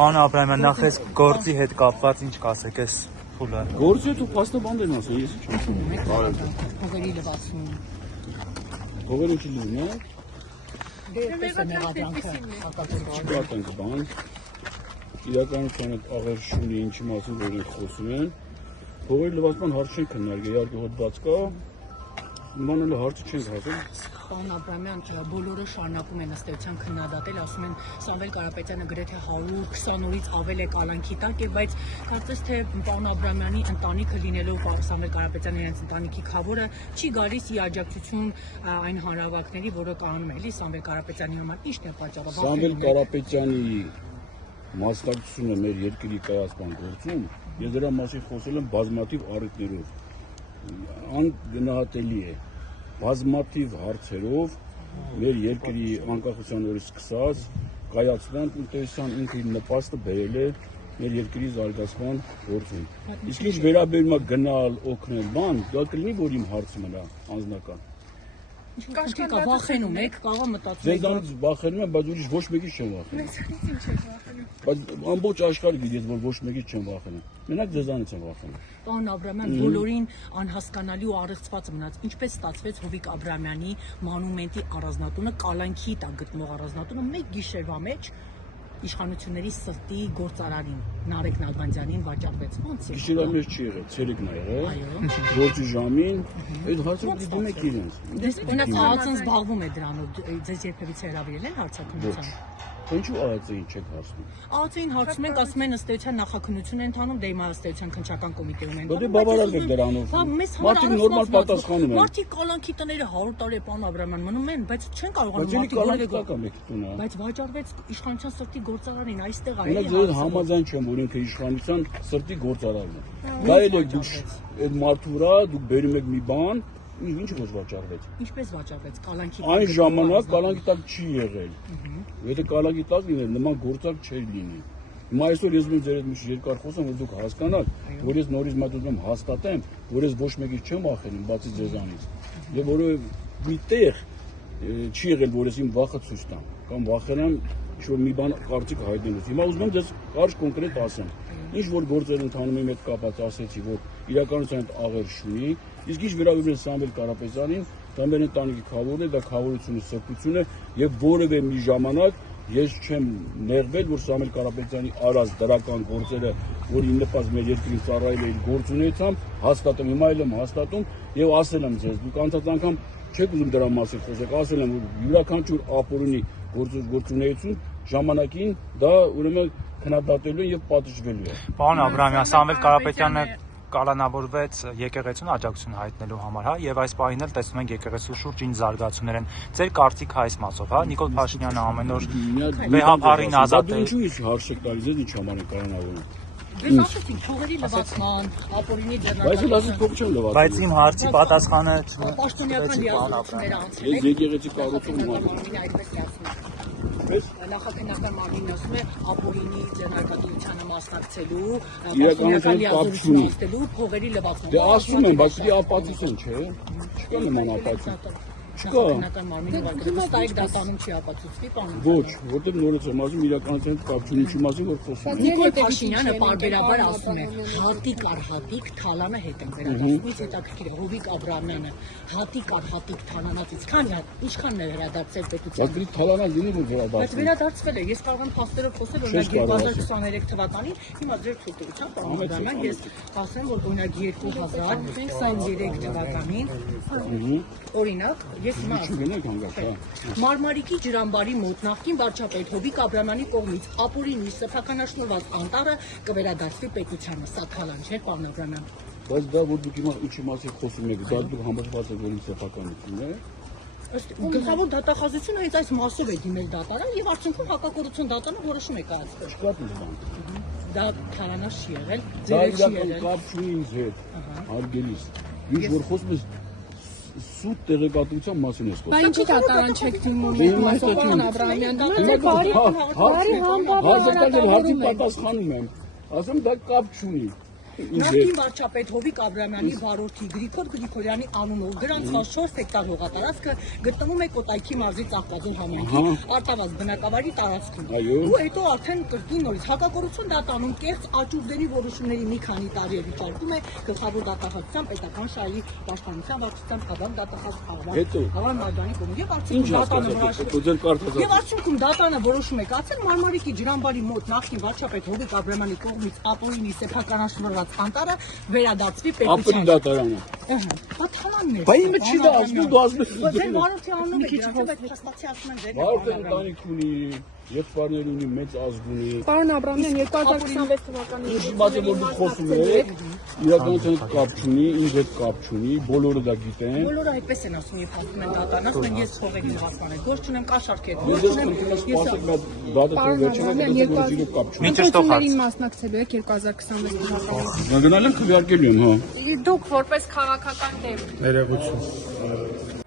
Պարոն Աբրահամյան, նախ այս գործի հետ կապված ինչ կասեք այս փուլը։ Գործը դու փաստաբանդ եմ ասում, ես չեմ ասում։ Փողերի լվացում։ Փողերը չի լինի, հա։ Դե պես է մեղադրանքը հակակորձի։ Չկատենք բան։ Իրականության այդ աղերշունի ինչի մասին որ ենք խոսում են։ Փողերի լվացման հարց չեն քննարկել, իհարկե հոդված կա։ Նման էլ հարցը չենք հասել։ Պարոն Աբրահամյան, բոլորը շարունակում են ըստ էության քննադատել, ասում են Սամվել Կարապետյանը գրեթե 120 օրից ավել է կալանքի տակ է, բայց կարծես թե պարոն Աբրահամյանի ընտանիքը լինելով Սամվել Կարապետյանի իրենց ընտանիքի քավորը չի գալիս ի աջակցություն այն հանրավակների, որը կանում է, էլի Սամվել Կարապետյանի համար ի՞նչն է պատճառը։ Սամվել Կարապետյանի մասնակցությունը մեր երկրի կայացման գործում, ես դրա մասին խոսել եմ բազմաթիվ առիթներով։ Անգնահատելի է բազմաթիվ հարցերով մեր երկրի անկախության օրից սկսած կայացման տնտեսության ինքը նպաստը բերել է մեր երկրի զարգացման գործում։ Իսկ ինչ վերաբերում է գնալ, օգնել, բան, դա կլինի, որ իմ հարցը մնա անձնական։ Ինչքան վախենում եք, կարող մտածում եք։ Ձեզանից վախենում եմ, բայց ուրիշ ոչ մեկից չեմ վախենում։ Ինչ եք վախենում։ Բայց ամբողջ աշխարհը գիտի, որ ոչ մեկից չեմ վախենում։ Մենակ ձեզանից եմ վախենում։ Պարոն Աբրահամյան, բոլորին անհասկանալի ու առեղծված մնաց։ Ինչպես ստացվեց Հովիկ Աբրահամյանի մանումենտի առանձնատունը, կալանքի տակ գտնվող առանձնատունը մեկ գիշերվա մեջ իշխանությունների սրտի գործարարին Նարեկ Նալբանդյանին վաճառվեց։ Ոնց է։ Գիշերվա մեջ չի եղել, ցերեկն է եղել։ Գործի ժամին այդ հարցը դիտում եք իրենց։ Դες օրինակ ԱԱՑ-ն զբաղվում է դրանով, ձեզ երբևիցե հրավիրել են հարցաքննության։ Ինչու ԱԱՑ-ին չեք հարցնում։ ԱԱՑ-ին հարցում ենք, ասում են ըստ էության նախաքննություն են տանում, դե հիմա ըստ էության քննչական կոմիտե ունեն։ Դե բավարար եք դրանով։ Մարդիկ նորմալ պատասխանում են։ Մարդիկ կալանքի տները 100 տարի պարոն Աբրահամյան մնում են, բայց չեն կարողանում Բայց վաճառվեց իշխանության սրտի գործարարին, այստեղ այ։ Ես համաձայն չեմ, որ ինքը իշխանության սրտի գործարարն է։ Դա էլ եք դուք այդ մարդու վրա դուք բերում եք մի բան, ինչ ոչ վաճառվեց։ Ինչպես վաճառվեց կալանքի տակ։ Այն ժամանակ կալանքի տակ չի եղել։ Եթե կալանքի տակ լիներ, նման գործակ չէր լինի։ Հիմա այսօր ես ձեր հետ մի երկար խոսեմ, որ դուք հասկանաք, որ ես նորից մտածում եմ հաստատեմ, որ ես ոչ մեկից չեմ վախենում, բացի ձեզանից։ Եվ որովհետև մի տեղ չի եղել, որ ես իմ վախը ցույց տամ, կամ վախենամ ինչ-որ մի բան կարծիք հայտնելուց։ Հիմա ուզում եմ ձեզ կարճ կոնկրետ ասեմ։ Ինչ որ գործեր ընթանում եմ այդ կապած ասեցի, որ իրականության այդ աղերշունի, իսկ ինչ վերաբերում է Սամվել Կարապետյանին, դա մեր ընտանիքի քավորն է, դա քավորությունը սրբություն է եւ որևէ մի ժամանակ ես չեմ ներվել, որ Սամվել Կարապետյանի արած դրական գործերը, որի նպաստ մեր երկրին ծառայել է իր գործունեությամբ, հաստատում, հիմա էլ եմ հաստատում եւ ասել եմ ձեզ, դուք անցած անգամ չեք ուզում դրա մասին խոսեք, ասել եմ, որ յուրաքանչյուր ապօրինի գործունեություն ժամանակին դա ուրեմն քննադատելու եւ պատժվելու է։ Պարոն Աբրահամյան, Սամվել Կարապետյանը կալանավորվեց եկեղեցուն աջակցություն հայտնելու համար, հա, եւ այս պահին էլ տեսնում ենք եկեղեցու շուրջ ինչ զարգացումներ են։ Ձեր կարծիքը այս մասով, հա, Նիկոլ Փաշինյանը ամեն օր վեհապարին ազատ է։ Ինչու՞ իսկ հարցեք տալիս, ես ինչ համար եմ կալանավորում։ Դες ասեցիք փողերի լվացման, ապօրինի Բայց էլ ասես փող չեմ լվացել։ Բայց իմ հարցի պատասխանը պաշտոնյական լիազորությունները անցել Ես եկեղեցի կառուցում եմ։ Նախաքննական մարմինն ասում է ապօրինի ձեռնարկատիրությանը մասնակցելու, իրականության կապ չունի։ փողերի լվացման։ Դե ասում եմ, բայց դի ապացուցեն, չէ՞։ Չկա նման ապացույց։ Չկա։ Նախաքննական մարմինը վարկայել դատանում չի ապացուցվի, պարոն։ Ոչ, որտեղ նորից եմ ասում իրականության կապ չունի, ինչի մասին որ խոսում եմ։ Նիկոլ Փաշինյանը պարբերաբար ասում է, հատիկ առ հատիկ թալանը հետ են վերադարձնում, հետաքրքիր է, Հովիկ Աբրահամյանը հատիկ առ հատիկ թալանացից ինչքան է վերադարձել պետության։ Բայց թալանա լինի որ Բայց վերադարձել։ վերադարձվել է, ես կարող եմ փաստերով խոսել, օրինակ 2023 թվականին, հիմա ձեր ցույցերությամբ պարոն Աբրահամյան, ես ասեմ, որ օրինակ 2023 թվականին օրինակ ես հիմա Մարմարիկի ջրամբարի մոտ նախկին վարչապետ Հովիկ Աբրահամյանի կողմից ապօրինի սեփականաշնորհված անտառը կվերադարձվի պետությանը, սա թալան չէ, պարոն Աբրահամյան։ Բայց դա որ դուք հիմա ինչի մասին խոսում եք, դա դուք համոզված եք որ իմ սեփականությունն է։ Գլխավոր դատախազությունը հենց այս մասով է դիմել դատարան եւ արդյունքում հակակոռուպցիոն դատարանը որոշում է կայացրել։ Չկա բան։ Դա թալանաշ չի եղել, Դա ձեր չի իրական եղել։ կապ չունի ինձ հետ, հարգելիս։ Ինչ որ խոսում ես սուտ տեղեկատվության մասին ես խոսում։ Բայց ինչի դատարան չեք դիմում, պարոն Աբրահամյան, Հարցի պատասխանում եմ, ասում դա կապ չունի։ Նախկին վարչապետ Հովիկ Աբրամյանի վարորդի Գրիգոր Գրիգորյանի անունով գրանցված 4 հեկտար հողատարածքը գտնվում է Կոտայքի մարզի Ծաղկաձոր համայնքի արտավազ բնակավայրի տարածքում։ Ու հետո արդեն կրկին նորից հակակորություն դատանում կեղծ աճուրդերի որոշումների մի քանի տարի է վիճարկում է գլխավոր դատախազության պետական շահերի պաշտպանության վարչության խավար դատախազ Հավան Մարգարյանի կողմից եւ արդյունքում դատանը որոշում է կայացել Մարմարիկի ջրամբարի մոտ նախկին վարչապետ Հովիկ Աբրամյանի կողմից ապօրինի սեփականաշնորհված անտառը վերադարձվի Ապրի դատարանը։ Պատանանն է։ Բայց իմը չի դա ասում, դու ասում ես։ Ձեր վարորդի անունով է գրավել, բայց փաստացի ասում են ձեր։ Վարորդը ընտանիք ունի, եղբայրներ ունի, մեծ ազգ ունի։ Պարոն Աբրամյան 2026 թվականին Բացի որ դուք խոսում եք, իրականության հետ կապ չունի, ինձ հետ կապ չունի, բոլորը դա գիտեն։ Բոլորը այդպես են ասում, երբ ասում են դատարան, ասում են ես հողերի նվաստան եմ, գործ չունեմ, կաշառքեր, Ես գործ չունեմ, Ընտրություններին մասնակցելու եք 2026 թվականին։ Գնալ եմ քվեարկելու եմ, հա։ Դուք որպես քաղաքական դեպք Ներողություն։